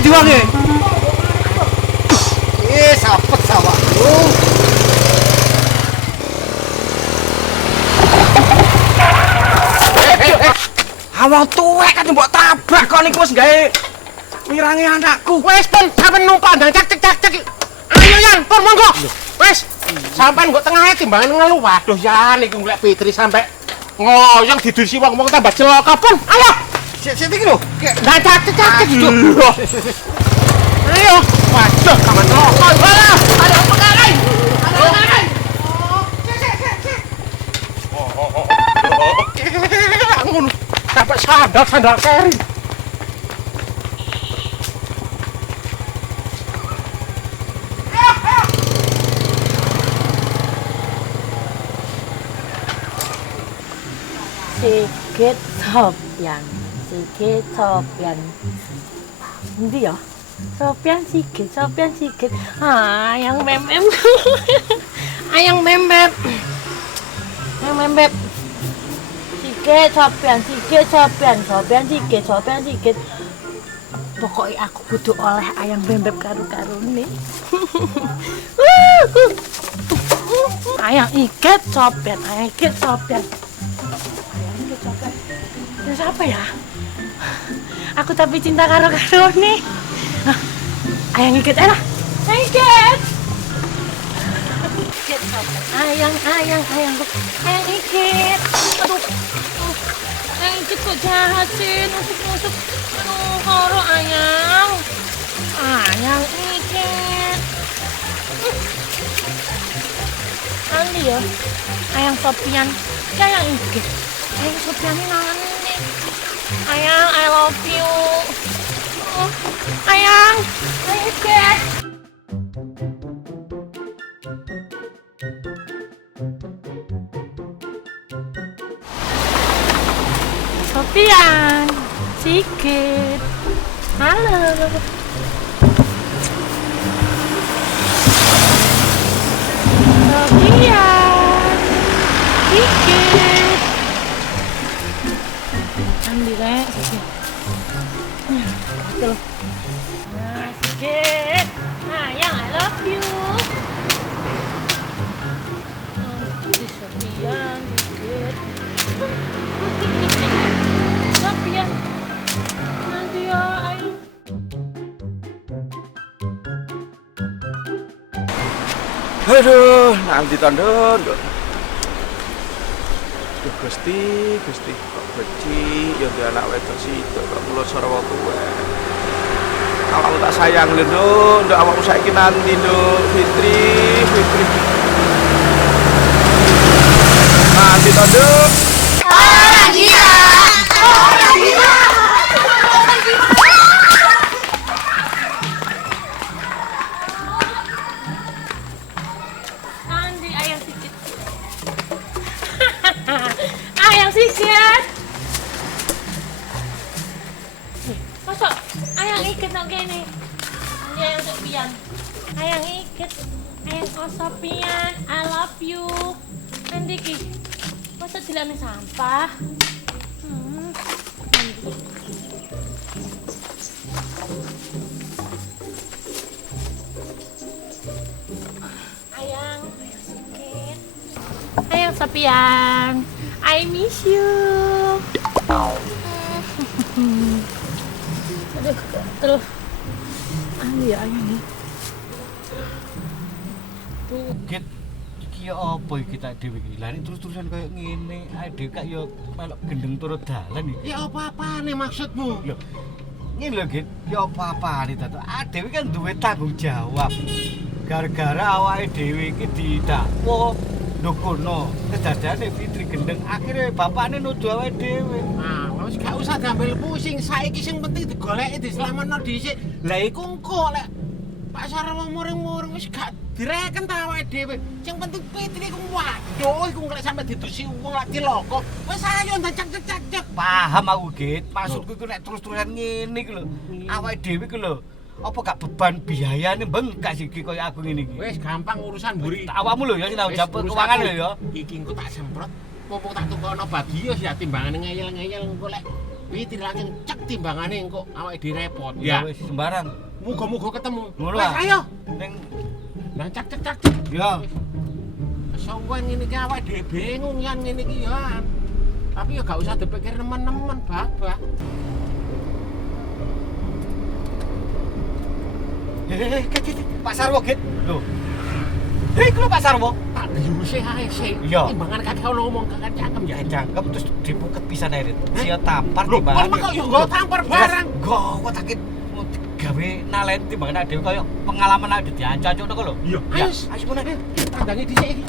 endi wonge? Sapet sawahku. Awang tuwek kan mbok tabrak kok niku wis gawe mirangi anakku. Wes pun sampean numpak ndang cek. Ayo Yan, pun monggo. Wes, sampean kok tengahe timbangan ngelu. Waduh Yan, iki golek Fitri sampe ngoyong didusi wong-wong tambah celaka pun. Ayo. Sik iki lho. Ndang cek. Ayo. Waduh, kaman rokok. Ada apa kali? Ngono. Sampai sandal keri. Sikit Sopyan. Endi ya? Sopyan sikit. Ayang mem. Ayang membeb. Sikit Sopyan sikit. Pokoknya aku kudu oleh ayang membeb karo-karone. Ayang iket Sopyan. Itu siapa ya? Aku tapi cinta karo-karone. Ayang iket lah. Iket Sopyan. Ayang iket. Aduh. Ayang iket kok jahat sih, nusuk. Aduh, karo ayang. Ayang iket. Andi ya. Ayang Sopyan. Ayang iket. Ayang Sopyan ini nangan nih. Ayang, I love you. Ayang iket. Sopyan, sikit. Halo. Sopyan, sikit. Andi rek, sikit. Tuh. Nah, sikit. Ayang, I love you. Sopyan, sikit. Sopyan, nanti ya, ayo. Aduh, nanti tandon. Duh Gusti, kok beci ya di anak wedok situ kok mulut sarwa tuwe. Awakmu tak sayang lho, Nduk. Awakmu saiki nanti, Nduk. Fitri. Nanti to, Nduk. Orang gila. Andi, ayang sikit. Ayang sikit. Masuk, ayang iket nang kene. Andi ayang Sopyan. Ayang iket. Ayang Sopyan, I love you. Andi ki. Masa dilane sampah? Andi. Ayang sikit. Ayang Sopyan, I miss you. Aduh. Andi ayang nih. Git iki apa iki tak dhewe iki. Lah nek terus-terusan koyo ngene, awake dhewe kak yo melok gendeng turut dalan iki. Ya apa-apane maksudmu? Lho. Ngene lho Git, yo apa-apane ta. Awake dhewe kan duwe tanggung jawab. Gara-gara awake dhewe iki didakwa ndukono. Kedadane Fitri gendeng, akhirnya bapakne nuduh awake dhewe. Ah, wis gak usah diambil pusing. Saiki sing penting digoleki dislametno dhisik. Lah iku engko lek Pak Sarwo muring-muring wis gak direken ta awake dhewe. Sing penting Fitri iku waduh iku nek sampe didusi wong lagi loko. Wis ayo ndang cek. Paham aku Git, maksudku iku nek terus-terusan ngene iki lho. Awake dhewe iki lho, apa gak beban biayane bengkak sih koyo aku ngene iki. Wis gampang urusan mburi. Awakmu lho ya sing tanggung jawab keuangan lho ya. Iki engko tak semprot mumpung tak tukono bagios ya timbangane ngeyel-ngeyel engko lek Fitri langsung cek timbangane engko awake dhewe repot. Ya wis sembarang. Muga-muga ketemu. Ngono Wes, lah. ayo. Ning Lah cek. ya Sowan ngene iki awake dhewe bingung yan ngene iki yan. Tapi ya gak usah dipikir nemen-nemen, Babak. Pak Sarwo Git. Lho. Iku lho Pak Sarwo. Tak diuse ae sik. Iya. Timbangane kakek ono ngomong kakek cangkem ya. Jangkep terus dipuket pisan ae. Sia tampar Lho, timbangan. kok yo nggo tampar barang. Gowo takit gawe nalen timbangan dhewe kaya pengalaman ade diancam ngono kok lho. Iya, Ya, ayo. ayo ngono. Tandange dhisik iki.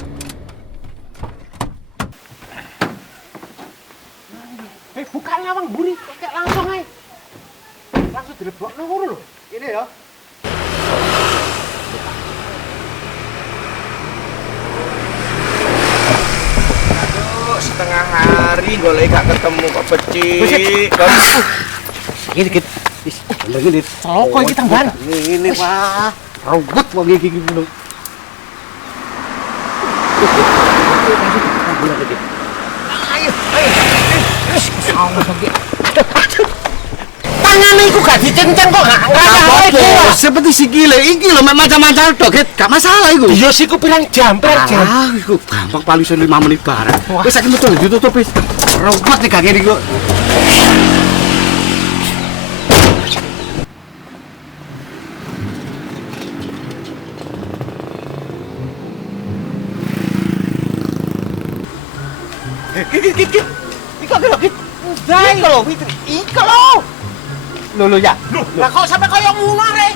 Bukan lawang buri, kayak langsung ae. Langsung dilebokno ngono lho. Ini ya. Aduh, setengah hari golek gak ketemu kok becik. Ini Git. Wis, lagi Dit. Celoko iki tambahan. Ini Pak. Ruwet wong iki ngono. Tangane iku gak dicen-cen kok gak ngerasa iki. Seperti sikile iki lho mek macam-macam tok, Git. Gak masalah iku. Iya sih ku pirang jam. Ah, iku gampang paling 5 menit barang. Wis saiki metu ditutup wis. Ruwet nih gak kene iku. Git. Iko lho, Git. Iko lho, Fitri. Iko lho. Lho ya. Lah kok sampe kaya ngono rek?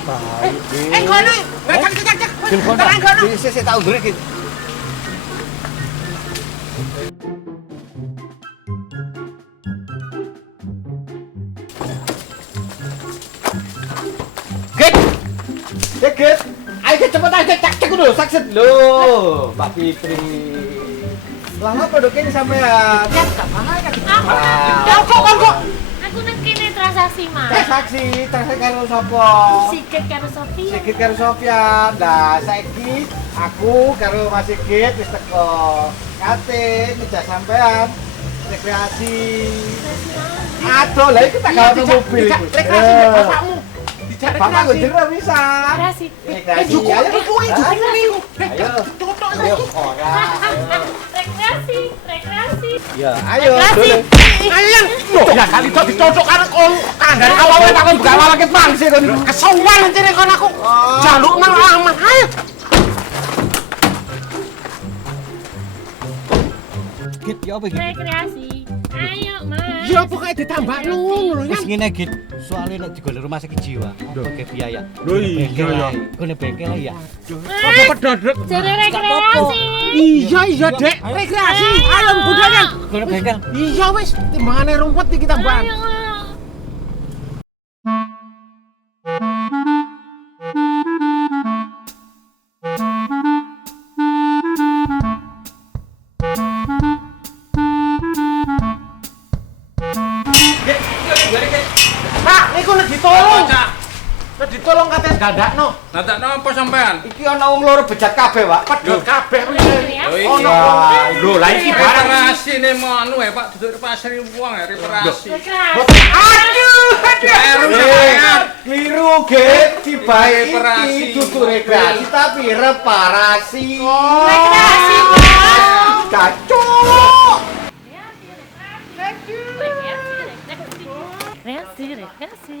Kono. Cek. Terang kono. Sik tak undure, Git. Git. Ayo Git cepet aja cek dulu sakset lho, Mbak Fitri. Lah apa dok ini sampean? Aku nang kene transaksi, Mas. Transaksi karo sapa? Sikit karo Sophia. Sigit karo Sofyan. Lah saiki aku karo Mas Sigit wis teko. Kate ngejak sampean rekreasi. Aduh, lah iki tak gawe mobil. Rekreasi bapakmu. Dicari Bapak rekreasi. jero bisa. Rekreasi. Rekreasi. Cukup Ayo. iku Ayo. Ayo. Ayo, ora. Rekreasi. Ya, ayo. Rekreasi. Ayo. Ya kali itu dicocok karo kandhane awake tak buka awake pangsi kon niku. Kesuwen encene kon aku. Jaluk nang aman. Ayo. Git, ya apa iki? Rekreasi. Ayo, Mas. Ya pokoke ditambah ngono lho Wis ya. ngene Git, soalnya nek digolek rumah sakit jiwa, pakai biaya. Lho iya ya. Kene bengkel ae ya. Apa pedodrek? Jadi rekreasi. Iya Dek. Rekreasi. Ayo budaya. Kene bengkel. Iya wis, timbangane rumput iki tambahan. Ayo. Pak, niku nek ditolong. Nek ditolong katanya gandakno. Nanti apa sampean? Iki ana wong loro bejat kabeh, Pak. Pedot kabeh kuwi. Rekreasi. Ono lho lah iki barang. Reparasi nih mau anu ya Pak, duduk pasar uang ya reparasi. Rekreasi. Kliru Git, tibae Reparasi. iki dudu rekreasi tapi reparasi. Rekreasi, Mas. Kacau. Rekreasi. Rekreasi.